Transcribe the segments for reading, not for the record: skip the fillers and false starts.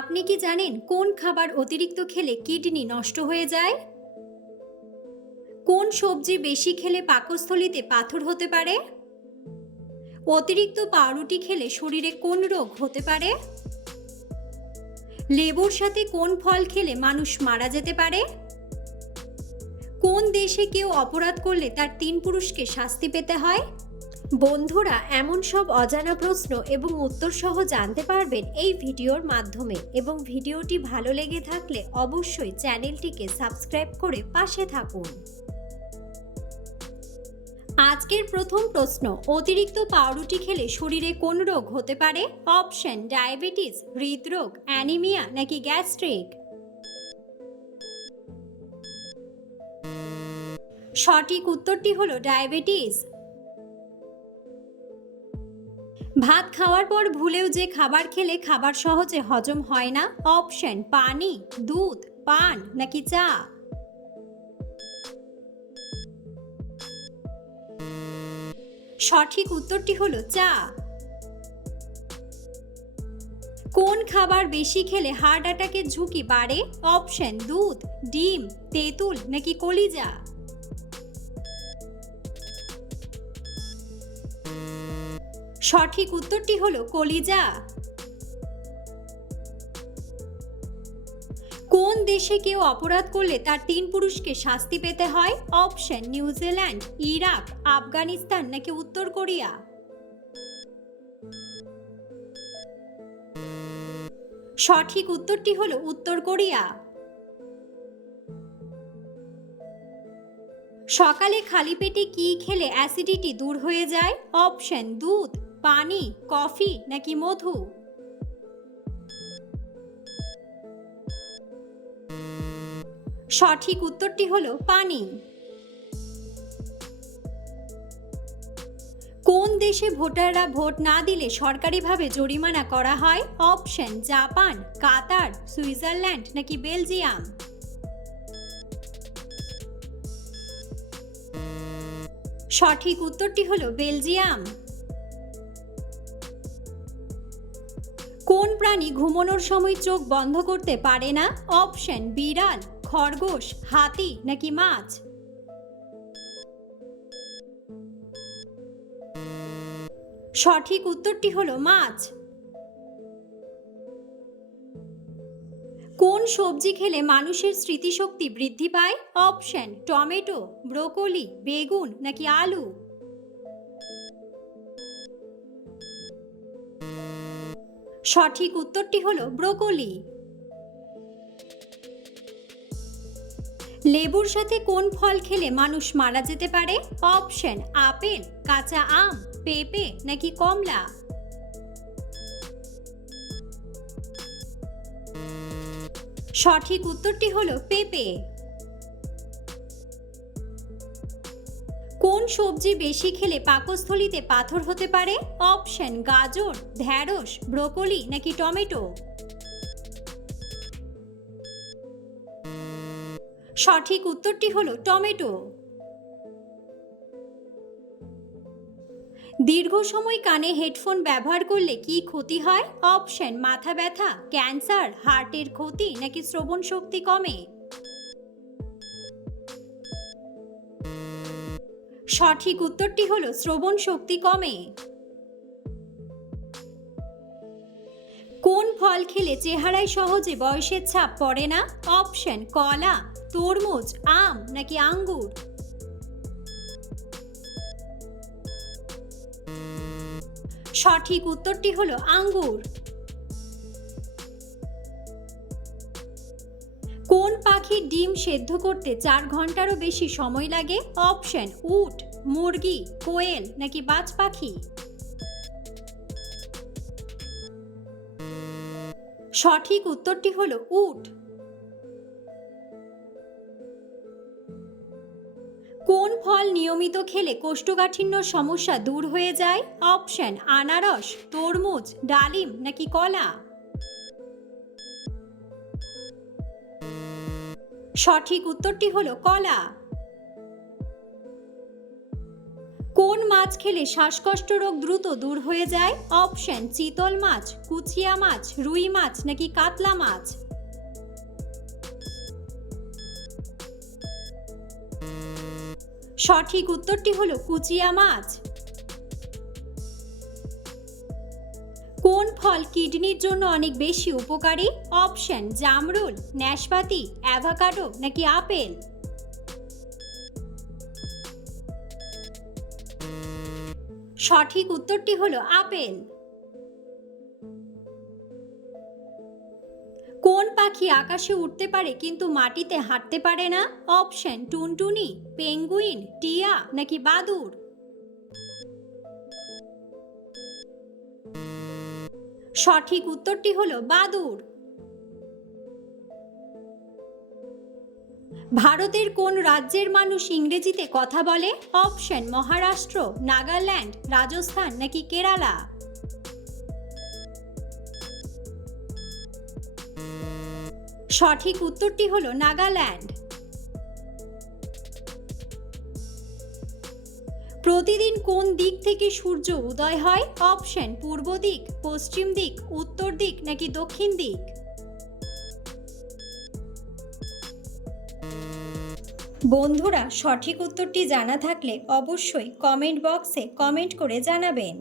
আপনি কি জানেন কোন খাবার অতিরিক্ত খেলে কিডনি নষ্ট হয়ে যায়? কোন সবজি বেশি খেলে পাকস্থলীতে পাথর হতে পারে? অতিরিক্ত পাউরুটি খেলে শরীরে কোন রোগ হতে পারে? লেবুর সাথে কোন ফল খেলে মানুষ মারা যেতে পারে? কোন দেশে কেউ অপরাধ করলে তার ৩ পুরুষকে শাস্তি পেতে হয়? বন্ধুরা, এমন সব অজানা প্রশ্ন এবং উত্তর সহ জানতে পারবেন এই ভিডিওর মাধ্যমে, এবং ভিডিওটি ভালো লেগে থাকলে অবশ্যই চ্যানেলটিকে সাবস্ক্রাইব করে পাশে থাকুন। আজকের প্রথম প্রশ্ন, অতিরিক্ত পাউরুটি খেলে শরীরে কোন রোগ হতে পারে? অপশন: ডায়াবেটিস, হৃদরোগ, অ্যানিমিয়া নাকি গ্যাস্ট্রিক। সঠিক উত্তরটি হলো ডায়াবেটিস। ভাত খাওয়ার পর ভুলেও যে খাবার খেলে খাবার সহজে হজম হয় না। অপশন: পানি, দুধ, পান নাকি চা। সঠিক উত্তরটি হলো চা। কোন খাবার বেশি খেলে হার্ট অ্যাটাকের ঝুঁকি বাড়ে? অপশন: দুধ, ডিম, তেঁতুল নাকি কলিজা। সঠিক উত্তরটি হলো কলিজা। কোন দেশে কেউ অপরাধ করলে তার ৩ পুরুষকে শাস্তি পেতে হয়? অপশন: নিউজিল্যান্ড, ইরাক, আফগানিস্তান নাকি উত্তর কোরিয়া। সঠিক উত্তরটি হলো উত্তর কোরিয়া। সকালে খালি পেটে কি খেলে অ্যাসিডিটি দূর হয়ে যায়? অপশন: দুধ, পানি, কফি নাকি মধু। সঠিক উত্তরটি হলো পানি। কোন দেশে ভোটাররা ভোট না দিলে সরকারিভাবে জরিমানা করা হয়? অপশন: জাপান, কাতার, সুইজারল্যান্ড নাকি বেলজিয়াম। সঠিক উত্তরটি হলো বেলজিয়াম। কোন প্রাণী ঘুমানোর সময় চোখ বন্ধ করতে পারে না? অপশন: বিড়াল, খরগোশ, হাতি নাকি মাছ। সঠিক উত্তরটি হলো মাছ। কোন সবজি খেলে মানুষের স্মৃতিশক্তি বৃদ্ধি পায়? অপশন: টমেটো, ব্রোকলি, বেগুন নাকি আলু। সঠিক উত্তরটি হলো ব্রোকলি। লেবুর সাথে কোন ফল খেলে মানুষ মারা যেতে পারে? অপশন: আপেল, কাঁচা আম, পেঁপে নাকি কমলা। সঠিক উত্তরটি হলো পেঁপে। কোন সবজি বেশি খেলে পাকস্থলীতে পাথর হতে পারে? অপশন: গাজর, ঢ্যাঁড়স, ব্রোকলি নাকি টমেটো। সঠিক উত্তরটি হলো টমেটো। দীর্ঘ সময় কানে হেডফোন ব্যবহার করলে কি ক্ষতি হয়? অপশন: মাথা ব্যথা, ক্যান্সার, হার্টের ক্ষতি নাকি শ্রবণ শক্তি কমে। সঠিক উত্তরটি হলো শ্রবণ শক্তি কমে। কোন ফল খেলে চেহারায় সহজে বয়সের ছাপ পড়ে না? অপশন: কলা, তরমুজ, আম নাকি আঙ্গুর। সঠিক উত্তরটি হলো আঙ্গুর। কোন পাখির ডিম সেদ্ধ করতে ৪ ঘন্টারও বেশি সময় লাগে? অপশন: উট, মুরগি, কোয়েল নাকি বাজ পাখি। সঠিক উত্তরটি হলো উট। কোন ফল নিয়মিত খেলে কোষ্ঠকাঠিন্য সমস্যা দূর হয়ে যায়? অপশন: আনারস, তরমুজ, ডালিম নাকি কলা। সঠিক উত্তরটি হলো কলা। কোন কোন মাছ খেলে শ্বাসকষ্ট রোগ দ্রুত দূর হয়ে যায়? অপশন চিতল মাছ, কুচিয়া মাছ, রুই মাছ নাকি কাতলা মাছ। সঠিক উত্তরটি হলো কুচিয়া মাছ। কোন ফল কিডনির জন্য অনেক বেশি উপকারী? অপশন জামরুল, নাশপাতি, অ্যাভোকাডো নাকি আপেল। সঠিক উত্তরটি হলো আপেল। কোন পাখি আকাশে উঠতে পারে কিন্তু মাটিতে হাঁটতে পারে না? অপশন টুনটুনি, পেঙ্গুইন, টিয়া নাকি বাদুড়। সঠিক উত্তরটি হলো বাদুড়। ভারতের কোন রাজ্যের মানুষ ইংরেজিতে কথা বলে? অপশন মহারাষ্ট্র, নাগাল্যান্ড, রাজস্থান নাকি কেরালা। সঠিক উত্তরটি হলো নাগাল্যান্ড। প্রতিদিন কোন দিক থেকে সূর্য উদয় হয়? অপশন পূর্ব দিক, পশ্চিম দিক, উত্তর দিক নাকি দক্ষিণ দিক। বন্ধুরা, সঠিক উত্তরটি জানা থাকলে অবশ্যই কমেন্ট বক্সে কমেন্ট করে জানাবেন।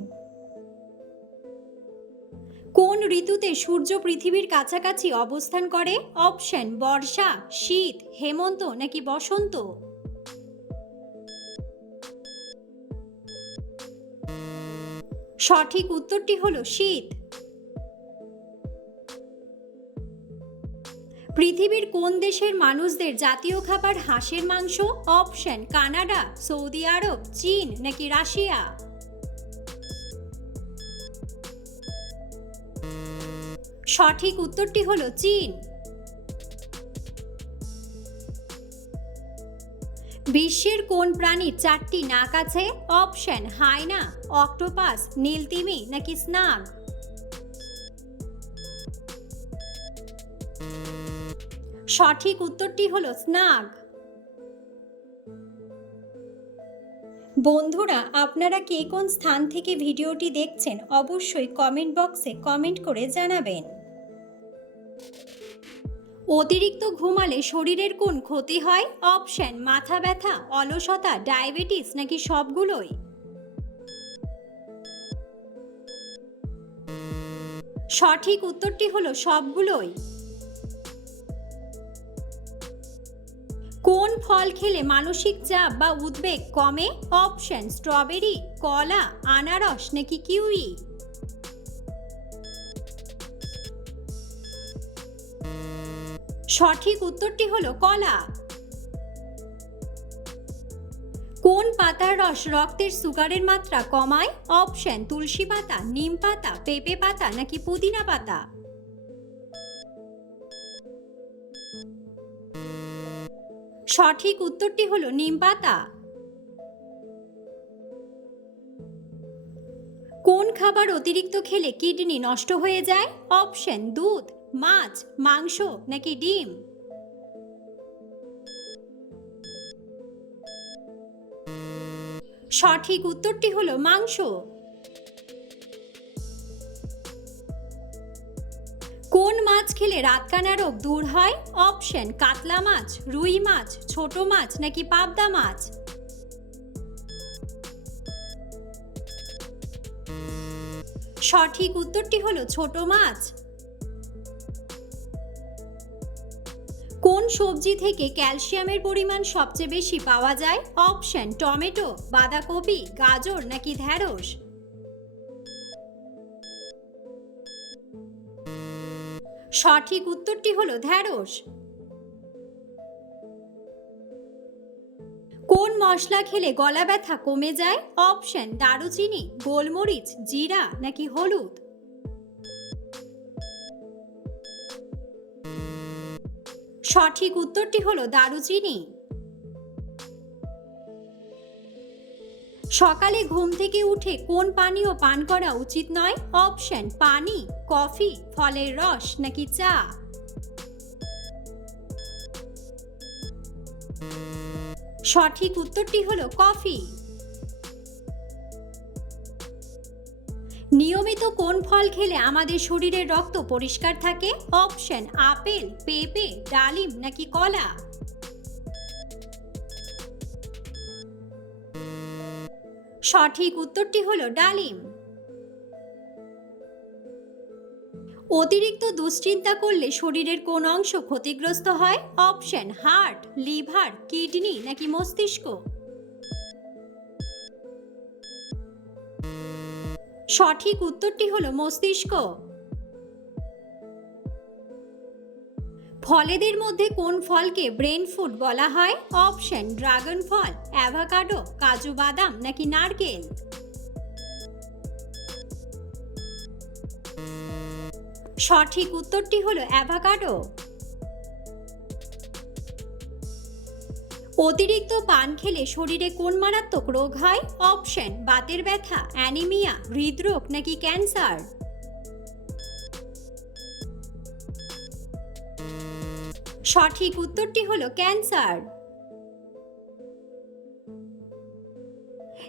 কোন ঋতুতে সূর্য পৃথিবীর কাছাকাছি অবস্থান করে? অপশন বর্ষা, শীত, হেমন্ত নাকি বসন্ত। সঠিক উত্তরটি হলো শীত। পৃথিবীর কোন দেশের মানুষদের জাতীয় খাবার হাঁসের মাংস? অপশন কানাডা, সৌদি আরব, চীন নাকি রাশিয়া। সঠিক উত্তরটি হলো চীন। বিশ্বের কোন প্রাণীর 4টি নাক আছে? অপশন হায়না, অক্টোপাস, নীলতিমি নাকি স্নাগ। সঠিক উত্তরটি হলো স্নাগ। বন্ধুরা, আপনারা কে কোন স্থান থেকে ভিডিওটি দেখছেন অবশ্যই কমেন্ট বক্সে কমেন্ট করে জানাবেন। অতিরিক্ত ঘুমালে শরীরের কোন ক্ষতি হয়? অপশন মাথা ব্যথা, অলসতা, ডায়াবেটিস নাকি সবগুলোই। সঠিক উত্তরটি হলো সবগুলোই। কোন ফল খেলে মানসিক চাপ বা উদ্বেগ কমে? অপশন স্ট্রবেরি, কলা, আনারস নাকি কিউই। সঠিক উত্তরটি হলো কলা। কোন পাতার রস রক্তের সুগারের মাত্রা কমায়? অপশন তুলসী পাতা, নিম পাতা, পেঁপে পাতা নাকি পুদিনা পাতা। সঠিক উত্তরটি হলো নিম পাতা। কোন খাবার অতিরিক্ত খেলে কিডনি নষ্ট হয়ে যায়? অপশন দুধ, মাছ, মাংস নাকি ডিম। সঠিক উত্তরটি হলো মাংস। কোন মাছ খেলে রাতকানা রোগ দূর হয়? অপশন কাতলা মাছ, রুই মাছ, ছোট মাছ নাকি পাবদা মাছ। সঠিক উত্তরটি হলো ছোট মাছ। কোন সবজি থেকে ক্যালসিয়ামের পরিমাণ সবচেয়ে বেশি পাওয়া যায়? অপশন টমেটো, বাঁধাকপি, গাজর নাকি ঢ্যাঁড়স। সঠিক উত্তরটি হলো ঢ্যাঁড়স। কোন মশলা খেলে গলা ব্যথা কমে যায়? অপশন দারুচিনি, গোলমরিচ, জিরা নাকি হলুদ। সঠিক উত্তরটি হলো দারুচিনি। সকালে ঘুম থেকে উঠে কোন পানীয় পান করা উচিত নয়? অপশন পানি, কফি, ফলের রস নাকি চা। সঠিক উত্তরটি হলো কফি। নিয়মিত কোন ফল খেলে আমাদের শরীরের রক্ত পরিষ্কার থাকে? অপশন আপেল, পেঁপে, ডালিম নাকি কলা? সঠিক উত্তরটি হলো ডালিম। অতিরিক্ত দুশ্চিন্তা করলে শরীরের কোন অংশ ক্ষতিগ্রস্ত হয়? অপশন হার্ট, লিভার, কিডনি নাকি মস্তিষ্ক? সঠিক উত্তরটি হলো মস্তিষ্ক। ফলেদের মধ্যে কোন ফলকে ব্রেন ফুড বলা হয়? অপশন ড্রাগন ফল, অ্যাভোকাডো, কাজু বাদাম নাকি নারকেল? সঠিক উত্তরটি হলো অ্যাভোকাডো। অতিরিক্ত পান খেলে শরীরে কোন মারাত্মক রোগ হয়? অপশন বাতের ব্যথা, অ্যানিমিয়া, হৃদরোগ নাকি ক্যান্সার? সঠিক উত্তরটি হলো ক্যান্সার।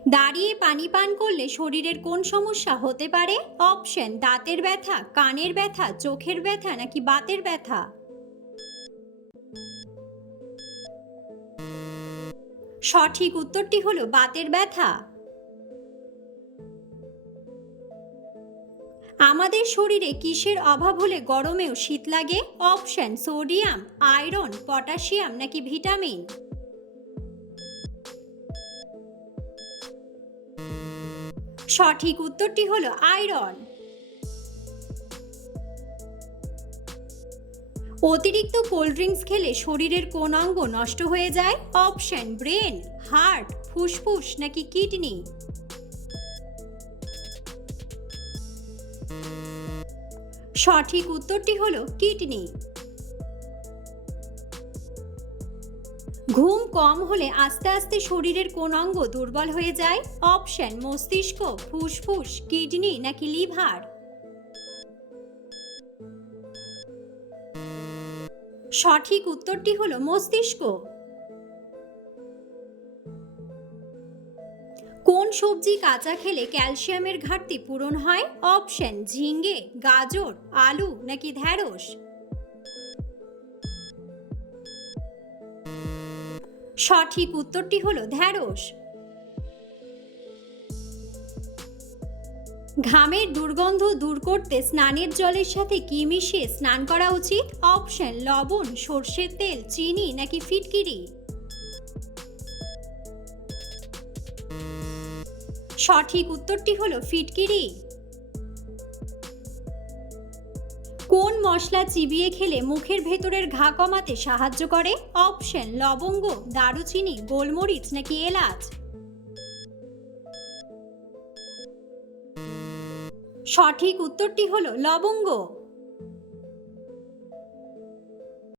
দাঁড়িয়ে পানি পান করলে শরীরের কোন সমস্যা হতে পারে? অপশন দাঁতের ব্যথা, কানের ব্যথা, চোখের ব্যথা নাকি বাতের ব্যথা? সঠিক উত্তরটি হলো বাতের ব্যথা। আমাদের শরীরে কিসের অভাব হলে গরমেও শীত লাগে? অপশন সোডিয়াম, আয়রন, পটাশিয়াম নাকি ভিটামিন? সঠিক উত্তরটি হলো আয়রন। অতিরিক্ত কোল্ড ড্রিঙ্কস খেলে শরীরের কোন অঙ্গ নষ্ট হয়ে যায়? অপশন ব্রেন, হার্ট, ফুসফুস নাকি কিডনি? সঠিক উত্তরটি হলো কিডনি। ঘুম কম হলে আস্তে আস্তে শরীরের কোন অঙ্গ দুর্বল হয়ে যায়? অপশন মস্তিষ্ক, ফুসফুস, কিডনি নাকি লিভার? সঠিক উত্তরটি হলো মস্তিষ্ক। কোন সবজি কাঁচা খেলে ক্যালসিয়ামের ঘাটতি পূরণ হয়? অপশন ঝিঙ্গে, গাজর, আলু নাকি ঢ্যাঁড়স? সঠিক উত্তরটি হলো ঢ্যাঁড়স। ঘামের দুর্গন্ধ দূর করতে স্নানের জলের সাথে কি মিশিয়ে স্নান করা উচিত? অপশন লবণ, সর্ষের তেল, চিনি নাকি ফিটকিরি? সঠিক উত্তরটি হলো ফিটকিরি। কোন মশলা চিবিয়ে খেলে মুখের ভেতরের ঘা কমাতে সাহায্য করে? অপশন লবঙ্গ, দারুচিনি, গোলমরিচ নাকি এলাচ? সঠিক উত্তরটি হলো লবঙ্গ।